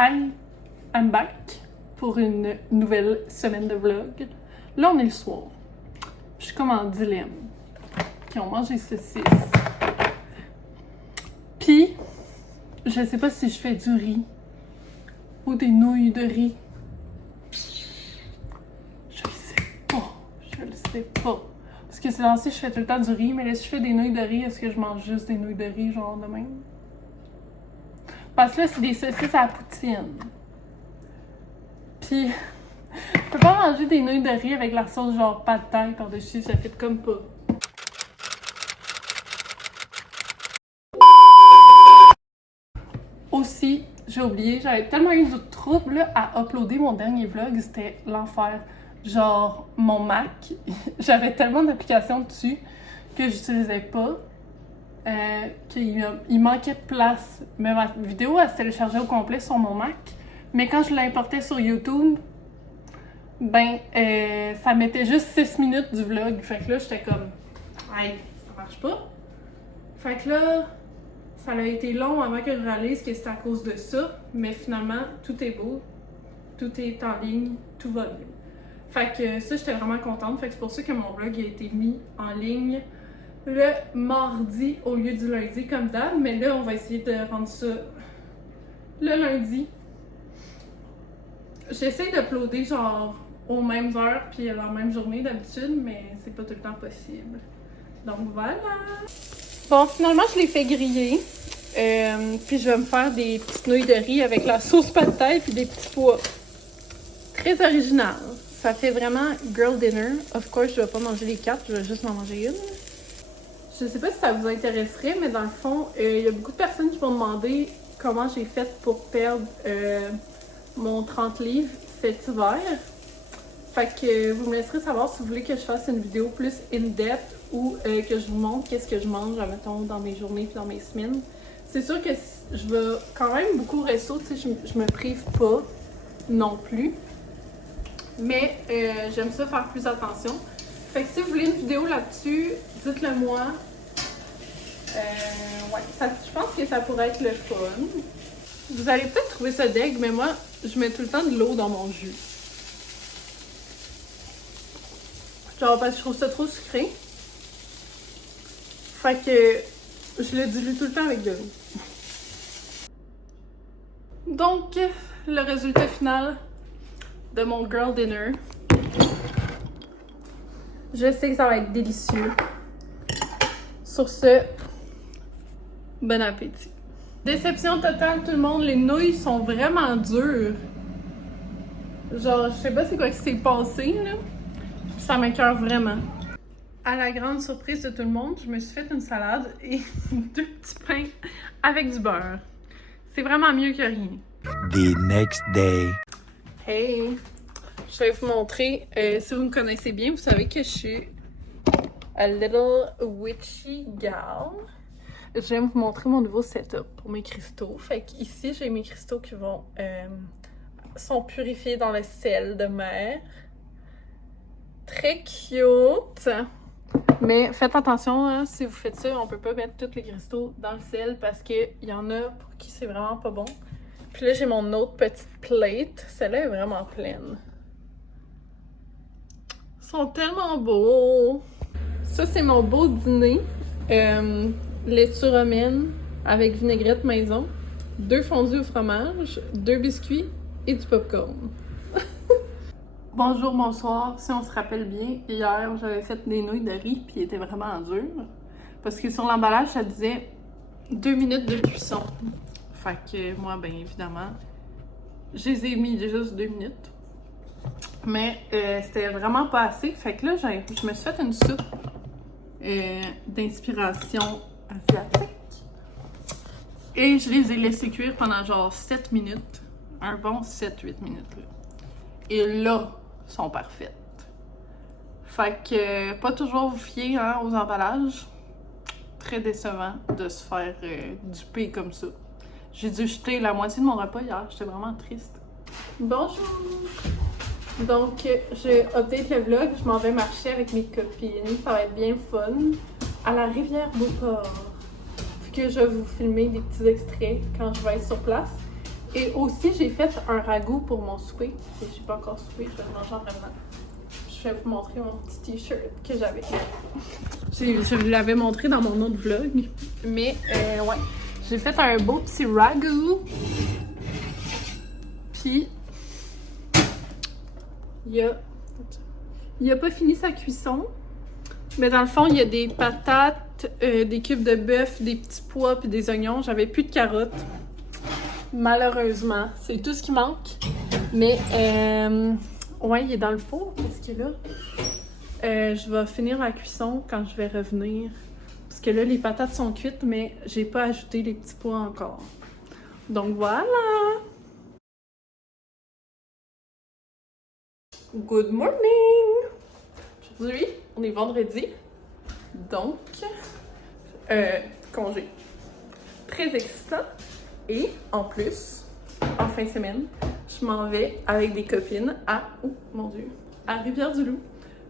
Hi, I'm back pour une nouvelle semaine de vlog. Là, on est le soir. Je suis comme en dilemme. Puis on mange des saucisses. Puis, je sais pas si je fais du riz ou des nouilles de riz. Je le sais pas. Je le sais pas. Parce que c'est lancé, je fais tout le temps du riz, mais là, si je fais des nouilles de riz, est-ce que je mange juste des nouilles de riz, genre de même? Parce que là, c'est des saucisses à la poutine. Puis, je peux pas manger des nouilles de riz avec la sauce genre pad thai par-dessus, ça fait comme pas. Aussi, j'ai oublié, j'avais tellement eu de trouble à uploader mon dernier vlog, c'était l'enfer. Genre, mon Mac, j'avais tellement d'applications dessus que j'utilisais pas, qu'il manquait de place. Mais ma vidéo, elle se téléchargeait au complet sur mon Mac. Mais quand je l'importais sur YouTube, ben, ça mettait juste 6 minutes du vlog. Fait que là, j'étais comme, hey, ça marche pas. Fait que là, ça a été long avant que je réalise que c'était à cause de ça. Mais finalement, tout est beau, tout est en ligne, tout va bien. Fait que ça, j'étais vraiment contente. Fait que c'est pour ça que mon vlog a été mis en ligne le mardi au lieu du lundi comme d'hab. Mais là, on va essayer de rendre ça le lundi. J'essaie d'uploader genre aux mêmes heures puis à la même journée d'habitude, mais c'est pas tout le temps possible. Donc voilà! Bon, finalement, je l'ai fait griller. Puis je vais me faire des petites nouilles de riz avec la sauce pad thai puis des petits pois. Très original. Ça fait vraiment girl dinner. Of course, je vais pas manger les 4, je vais juste en manger une. Je sais pas si ça vous intéresserait, mais dans le fond, il y a beaucoup de personnes qui m'ont demandé comment j'ai fait pour perdre mon 30 livres cet hiver. Fait que vous me laisserez savoir si vous voulez que je fasse une vidéo plus in-depth ou que je vous montre qu'est-ce que je mange, mettons, dans mes journées puis dans mes semaines. C'est sûr que je vais quand même beaucoup au resto, tu sais, je me prive pas non plus. Mais j'aime ça faire plus attention. Fait que si vous voulez une vidéo là-dessus, dites-le moi. Ouais, je pense que ça pourrait être le fun. Vous allez peut-être trouver ça deg, mais moi, je mets tout le temps de l'eau dans mon jus. Genre parce que je trouve ça trop sucré. Fait que je le dilue tout le temps avec de l'eau. Donc, le résultat final de mon girl dinner. Je sais que ça va être délicieux. Sur ce, bon appétit. Déception totale tout le monde, les nouilles sont vraiment dures. Genre, je sais pas c'est quoi qui s'est passé là. Ça m'écoeure vraiment. À la grande surprise de tout le monde, je me suis fait une salade et 2 petits pains avec du beurre. C'est vraiment mieux que rien. The next day. Hey! Je vais vous montrer. Si vous me connaissez bien, vous savez que je suis a little witchy gal. Je vais vous montrer mon nouveau setup pour mes cristaux. Fait qu'ici, j'ai mes cristaux qui sont purifiés dans le sel de mer. Très cute! Mais faites attention, hein, si vous faites ça, on peut pas mettre tous les cristaux dans le sel parce qu'il y en a pour qui c'est vraiment pas bon. Puis là, j'ai mon autre petite plate. Celle-là est vraiment pleine. Ils sont tellement beaux! Ça, c'est mon beau dîner. Laitue romaine avec vinaigrette maison, 2 fondus au fromage, 2 biscuits et du popcorn. Bonjour, bonsoir. Si on se rappelle bien, hier, j'avais fait des nouilles de riz puis ils étaient vraiment durs. Parce que sur l'emballage, ça disait 2 minutes de cuisson. Fait que moi, ben évidemment, je les ai mis juste 2 minutes. Mais c'était vraiment pas assez. Fait que là, je me suis fait une soupe d'inspiration asiatique. Et je les ai laissés cuire pendant genre 7 minutes. Un bon 7-8 minutes. Là. Et là, sont parfaites. Fait que pas toujours vous fier hein, aux emballages. Très décevant de se faire duper comme ça. J'ai dû jeter la moitié de mon repas hier. J'étais vraiment triste. Bonjour! Donc, je update le vlog. Je m'en vais marcher avec mes copines. Ça va être bien fun. À la rivière Beauport. Puis que je vais vous filmer des petits extraits quand je vais être sur place. Et aussi, j'ai fait un ragoût pour mon souper. Je suis pas encore soupé, je vais le manger après-demain. Je vais vous montrer mon petit t-shirt que j'avais. Je vous l'avais montré dans mon autre vlog. Mais, ouais. J'ai fait un beau petit ragoût. Puis, il a pas fini sa cuisson. Mais dans le fond, il y a des patates, des cubes de bœuf, des petits pois puis des oignons. J'avais plus de carottes. Malheureusement. C'est tout ce qui manque. Mais, ouais, il est dans le four. Qu'est-ce qu'il y a là? Je vais finir la cuisson quand je vais revenir. Parce que là, les patates sont cuites, mais j'ai pas ajouté les petits pois encore. Donc voilà! Good morning! Aujourd'hui, on est vendredi. Donc, congé. Très excitant. Et en plus, en fin de semaine, je m'en vais avec des copines à, oh mon Dieu, à Rivière-du-Loup.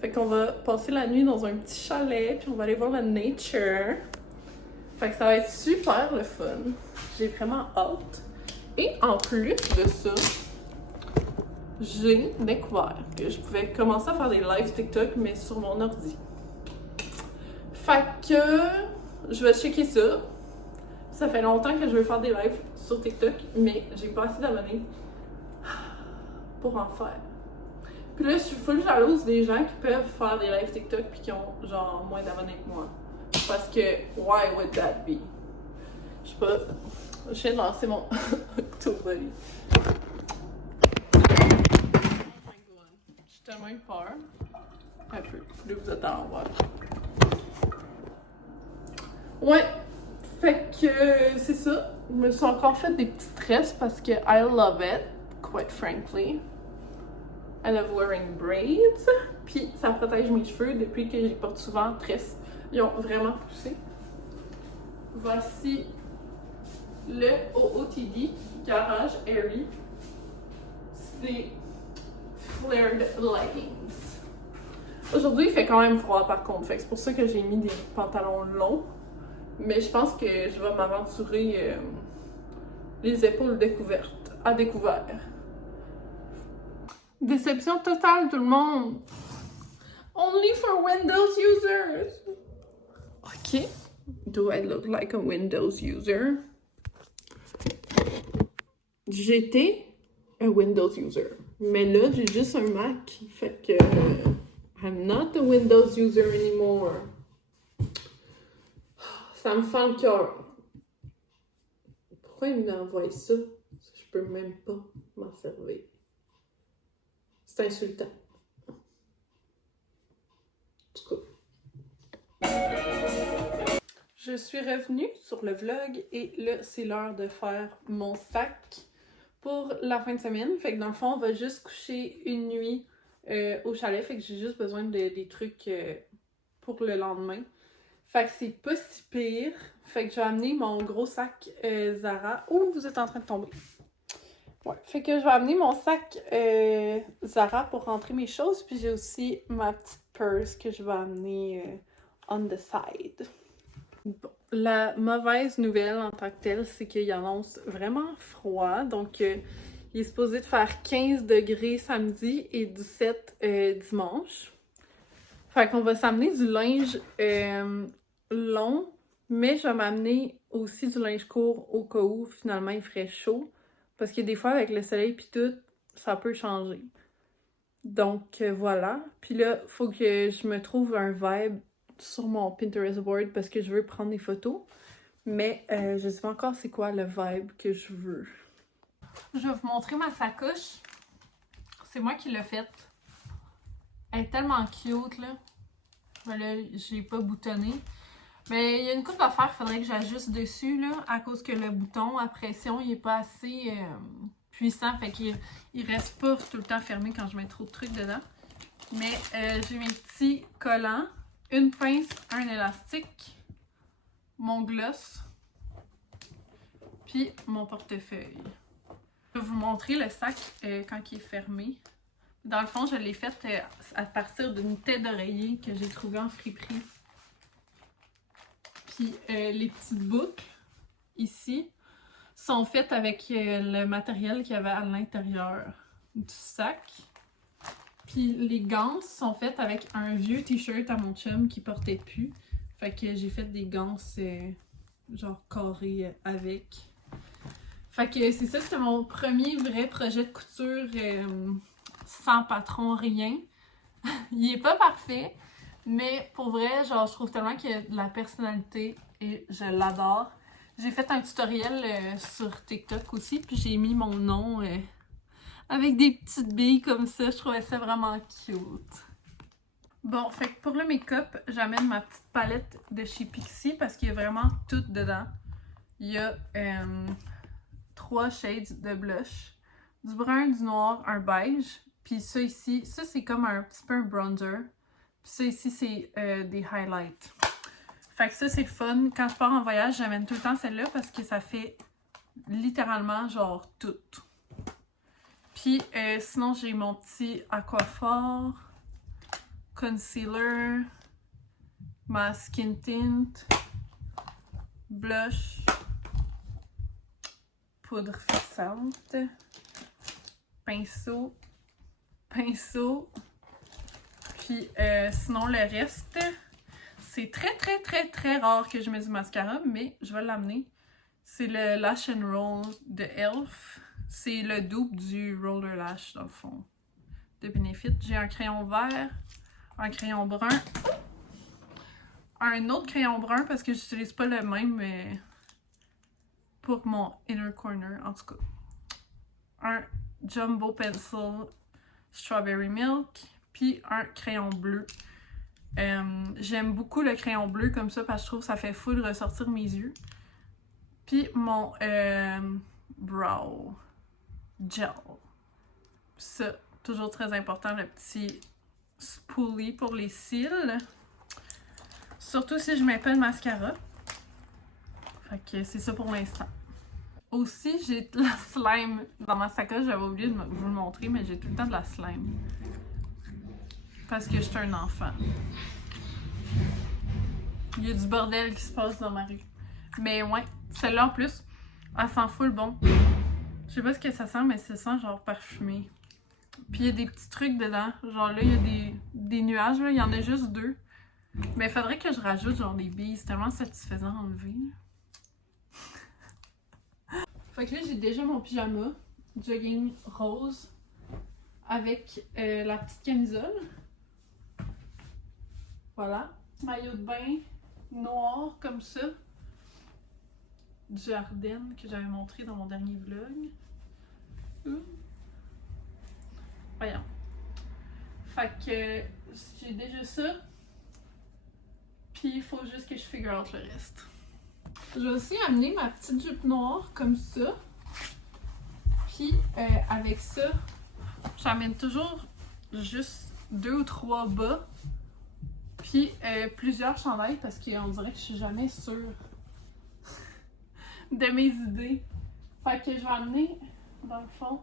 Fait qu'on va passer la nuit dans un petit chalet, puis on va aller voir la nature. Fait que ça va être super le fun. J'ai vraiment hâte. Et en plus de ça, j'ai découvert que je pouvais commencer à faire des lives TikTok, mais sur mon ordi. Fait que je vais checker ça. Ça fait longtemps que je veux faire des lives sur TikTok, mais j'ai pas assez d'abonnés pour en faire. Puis là, je suis full jalouse des gens qui peuvent faire des lives TikTok puis qui ont genre moins d'abonnés que moi. Parce que, why would that be? Je sais pas. Je viens de lancer mon Octobuddy. Oh my god. J'ai tellement eu peur. Un peu. Là, vous êtes à l'envers. Ouais. Fait que c'est ça. Je me suis encore fait des petites tresses parce que I love it, quite frankly. I love wearing braids. Puis ça protège mes cheveux depuis que je les porte souvent en tresses. Ils ont vraiment poussé. Voici le OOTD Garage Airy. C'est des flared leggings. Aujourd'hui, il fait quand même froid par contre. Fait que c'est pour ça que j'ai mis des pantalons longs. Mais je pense que je vais m'aventurer les épaules découvertes, à découvert. Déception totale, tout le monde! Only for Windows users! Ok. Do I look like a Windows user? J'étais un Windows user. Mais là, j'ai juste un Mac. Fait que I'm not a Windows user anymore. Ça me fend le cœur. Pourquoi il m'envoie ça? Parce que je peux même pas m'en servir. C'est insultant. En tout cas. Je suis revenue sur le vlog et là, c'est l'heure de faire mon sac pour la fin de semaine. Fait que dans le fond, on va juste coucher une nuit au chalet. Fait que j'ai juste besoin des trucs pour le lendemain. Fait que c'est pas si pire. Fait que je vais amener mon gros sac Zara. Oh, vous êtes en train de tomber. Ouais. Fait que je vais amener mon sac Zara pour rentrer mes choses. Puis j'ai aussi ma petite purse que je vais amener on the side. Bon. La mauvaise nouvelle en tant que telle, c'est qu'il annonce vraiment froid. Donc, il est supposé de faire 15 degrés samedi et 17 dimanche. Fait qu'on va s'amener du linge long, mais je vais m'amener aussi du linge court au cas où finalement il ferait chaud. Parce que des fois, avec le soleil pis tout, ça peut changer. Donc voilà. Puis là, faut que je me trouve un vibe sur mon Pinterest board parce que je veux prendre des photos. Mais je sais pas encore c'est quoi le vibe que je veux. Je vais vous montrer ma sacoche. C'est moi qui l'ai faite. Elle est tellement cute, là. Ben là, j'ai pas boutonné. Mais il y a une coupe d'affaires qu'il faudrait que j'ajuste dessus, là, à cause que le bouton à pression, il est pas assez puissant. Fait qu'il reste pas tout le temps fermé quand je mets trop de trucs dedans. Mais j'ai mes petits collants, une pince, un élastique, mon gloss, puis mon portefeuille. Je vais vous montrer le sac quand il est fermé. Dans le fond, je l'ai fait à partir d'une tête d'oreiller que j'ai trouvée en friperie. Puis les petites boucles ici, sont faites avec le matériel qu'il y avait à l'intérieur du sac. Puis les ganses sont faites avec un vieux t-shirt à mon chum qui portait plus. Fait que j'ai fait des ganses genre carrées avec. Fait que c'est ça, c'était mon premier vrai projet de couture sans patron, rien. Il est pas parfait, mais pour vrai, genre, je trouve tellement qu'il y a de la personnalité et je l'adore. J'ai fait un tutoriel sur TikTok aussi, puis j'ai mis mon nom avec des petites billes comme ça. Je trouvais ça vraiment cute. Bon, fait que pour le make-up, j'amène ma petite palette de chez Pixi parce qu'il y a vraiment tout dedans. Il y a 3 shades de blush, du brun, du noir, un beige. Puis ça ici, ça c'est comme un petit peu un bronzer. Puis ça ici, c'est des highlights. Fait que ça, c'est le fun. Quand je pars en voyage, j'amène tout le temps celle-là parce que ça fait littéralement genre tout. Puis sinon, j'ai mon petit Aquaphor, concealer, ma skin tint, blush, poudre fixante, pinceau, puis sinon le reste, c'est très rare que je mette du mascara, mais je vais l'amener. C'est le Lash and Roll de e.l.f. C'est le dupe du Roller Lash dans le fond de Benefit. J'ai un crayon vert, un crayon brun, un autre crayon brun parce que j'utilise pas le même pour mon inner corner en tout cas. Un Jumbo Pencil Strawberry Milk, puis un crayon bleu. J'aime beaucoup le crayon bleu comme ça parce que je trouve que ça fait full ressortir mes yeux. Puis mon brow gel. Ça, toujours très important, le petit spoolie pour les cils. Surtout si je mets pas de mascara. Fait que c'est ça pour l'instant. Aussi, j'ai de la slime dans ma sacoche. J'avais oublié de vous le montrer, mais j'ai tout le temps de la slime. Parce que je suis un enfant. Il y a du bordel qui se passe dans ma rue. Mais ouais, celle-là en plus, elle sent full bon. Je sais pas ce que ça sent, mais ça sent genre parfumé. Puis il y a des petits trucs dedans. Genre là, il y a des nuages, là. Il y en a juste 2. Mais il faudrait que je rajoute genre des billes. C'est tellement satisfaisant à enlever. Fait que là, j'ai déjà mon pyjama jogging rose avec la petite camisole. Voilà. Maillot de bain noir comme ça. Du Ardennes que j'avais montré dans mon dernier vlog. Voyons. Fait que j'ai déjà ça. Puis il faut juste que je figure out le reste. Je vais aussi amener ma petite jupe noire comme ça. Puis avec ça, j'amène toujours juste 2 ou 3 bas. Puis plusieurs chandails parce qu'on dirait que je suis jamais sûre de mes idées. Fait que je vais amener, dans le fond,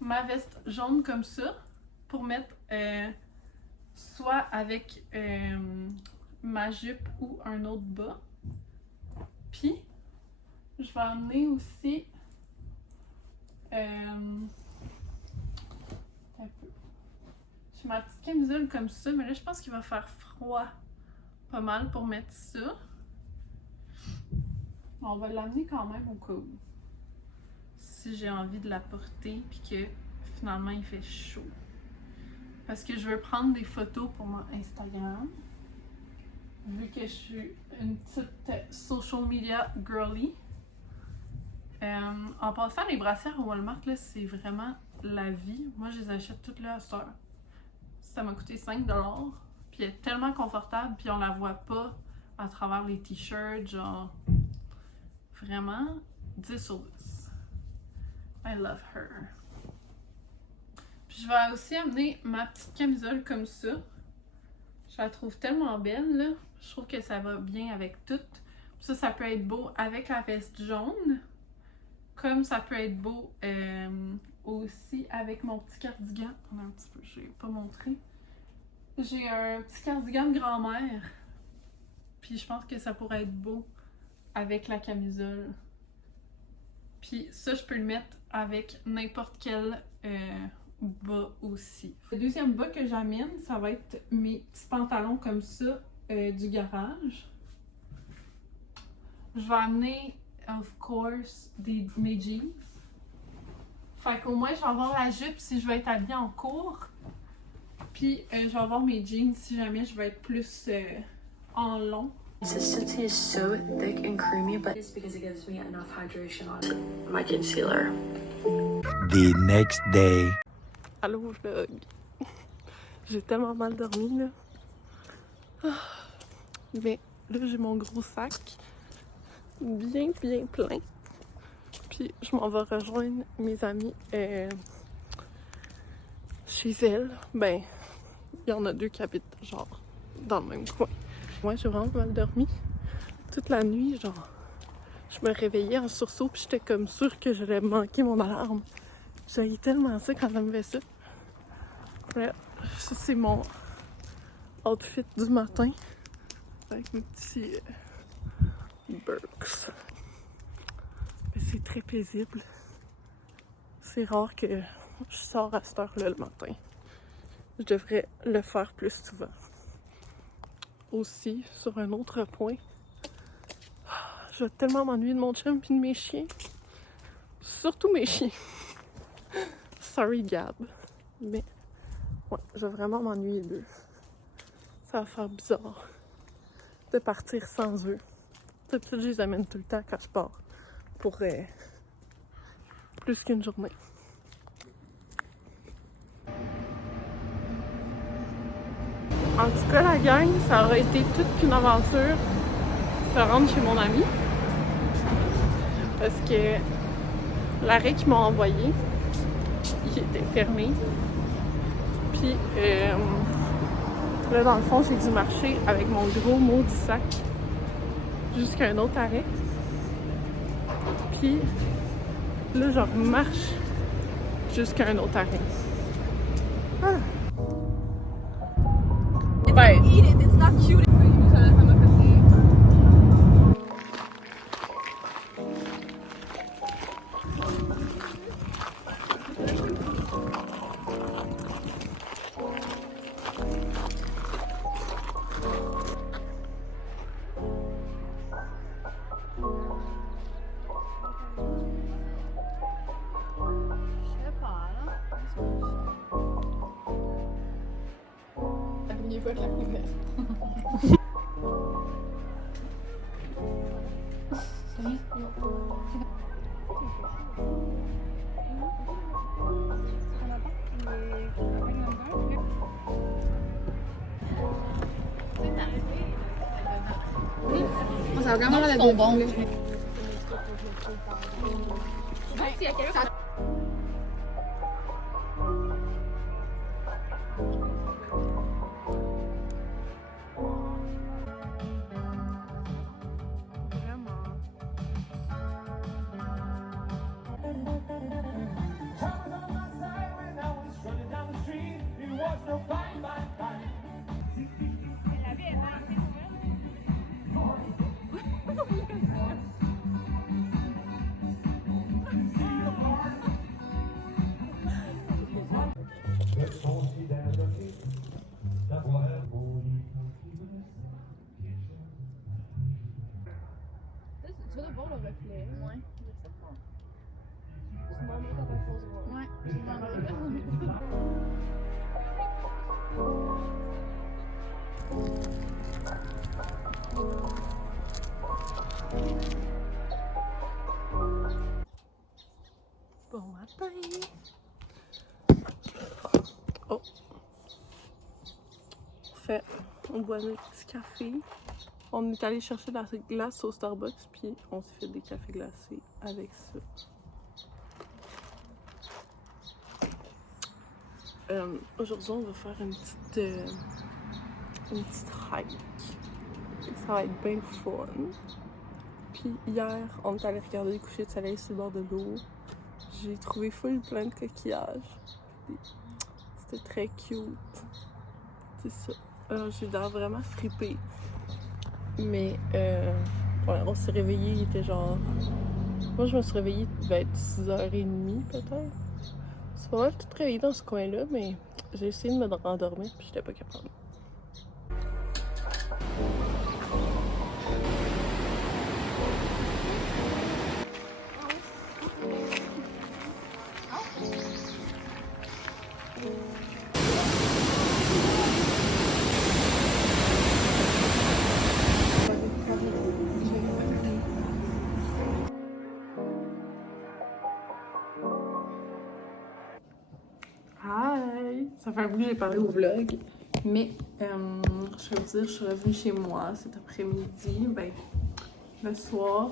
ma veste jaune comme ça pour mettre soit avec ma jupe ou un autre bas. Puis, je vais amener aussi un peu. J'ai ma petite camisole comme ça, mais là, je pense qu'il va faire froid pas mal pour mettre ça. On va l'amener quand même au cas où. Si j'ai envie de la porter puis que finalement il fait chaud. Parce que je veux prendre des photos pour mon Instagram. Vu que je suis une petite social media girly. En passant, les brassières au Walmart, là, c'est vraiment la vie. Moi, je les achète toutes là à cette heure. Ça m'a coûté 5$. Puis elle est tellement confortable, puis on la voit pas à travers les t-shirts, genre vraiment 10 sur 10. I love her. Puis je vais aussi amener ma petite camisole comme ça. Je la trouve tellement belle, là. Je trouve que ça va bien avec tout. Ça peut être beau avec la veste jaune. Comme ça peut être beau aussi avec mon petit cardigan. Un petit peu, je l'ai pas montré. J'ai un petit cardigan de grand-mère. Puis je pense que ça pourrait être beau avec la camisole. Puis ça, je peux le mettre avec n'importe quel bas aussi. Le deuxième bas que j'amène, ça va être mes petits pantalons comme ça du garage. Je vais amener, of course, mes jeans. Fait qu'au moins, je vais avoir la jupe si je vais être habillée en cours. Puis, je vais avoir mes jeans si jamais je vais être plus en long. Consistency is so thick and creamy, but it's because it gives me enough hydration on my concealer. The next day. Allô, vlog. J'ai tellement mal dormi, là. Mais là, j'ai mon gros sac bien plein. Puis, je m'en vais rejoindre mes amis chez elles. Ben, il y en a deux qui habitent, genre, dans le même coin. Moi, j'ai vraiment mal dormi. Toute la nuit, genre, je me réveillais en sursaut, puis j'étais comme sûre que j'allais manquer mon alarme. J'haïs tellement ça quand elle me fait ça. Ouais, ça, c'est mon outfit du matin. Avec mes petits Birks. Mais c'est très paisible. C'est rare que je sors à cette heure-là le matin. Je devrais le faire plus souvent. Aussi, sur un autre point, je vais tellement m'ennuyer de mon chum et de mes chiens. Surtout mes chiens. Sorry Gab. Mais ouais, je vais vraiment m'ennuyer d'eux. Ça va faire bizarre de partir sans eux. D'habitude, je les amène tout le temps quand je pars. Pour plus qu'une journée. En tout cas, la gang, ça aurait été toute une aventure de se rendre chez mon ami. Parce que l'arrêt qu'ils m'ont envoyé, il était fermé. Puis là, dans le fond, j'ai dû marcher avec mon gros maudit sac jusqu'à un autre arrêt. Puis là, je remarche jusqu'à un autre arrêt. Ah. Ben, Eat it, it's not cute. Ça m'a fait pas de la couverte. Ça a vraiment l'air d'être bon. Tu vas devoir le reflet. Ouais, je sais pas. Tu m'en mets quand t'as posé. Ouais, je m'en bon matin! Oh! On boit notre petit café. On est allé chercher de la glace au Starbucks, puis on s'est fait des cafés glacés avec ça. Aujourd'hui, on va faire une petite hike. Ça va être bien fun. Puis hier, on est allé regarder le coucher de soleil sur le bord de l'eau. J'ai trouvé full plein de coquillages. C'était très cute. C'est ça. J'ai l'air vraiment fripée. Mais ouais, on s'est réveillé, il était genre Moi, je me suis réveillée, il devait être 6h30 peut-être. C'est pas mal tout réveillée dans ce coin-là, mais j'ai essayé de me rendormir puis j'étais pas capable. Hi! Ça fait un bout que j'ai parlé au vlog, mais je vais vous dire, je suis revenue chez moi cet après-midi, ben, le soir.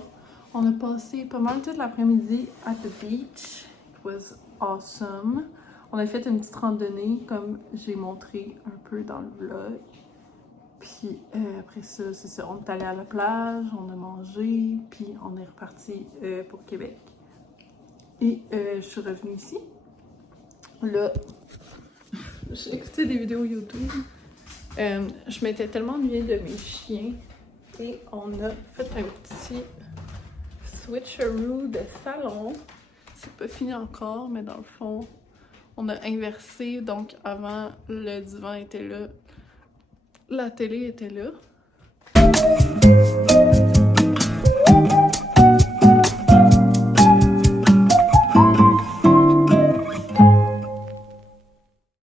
On a passé pas mal toute l'après-midi at the beach. It was awesome. On a fait une petite randonnée, comme j'ai montré un peu dans le vlog. Puis après ça, c'est ça, on est allé à la plage, on a mangé, puis on est reparti pour Québec. Et je suis revenue ici. Là, j'ai écouté des vidéos YouTube. Je m'étais tellement ennuyée de mes chiens. Et on a fait un petit switcheroo de salon. C'est pas fini encore, mais dans le fond, on a inversé. Donc avant, le divan était là. La télé était là.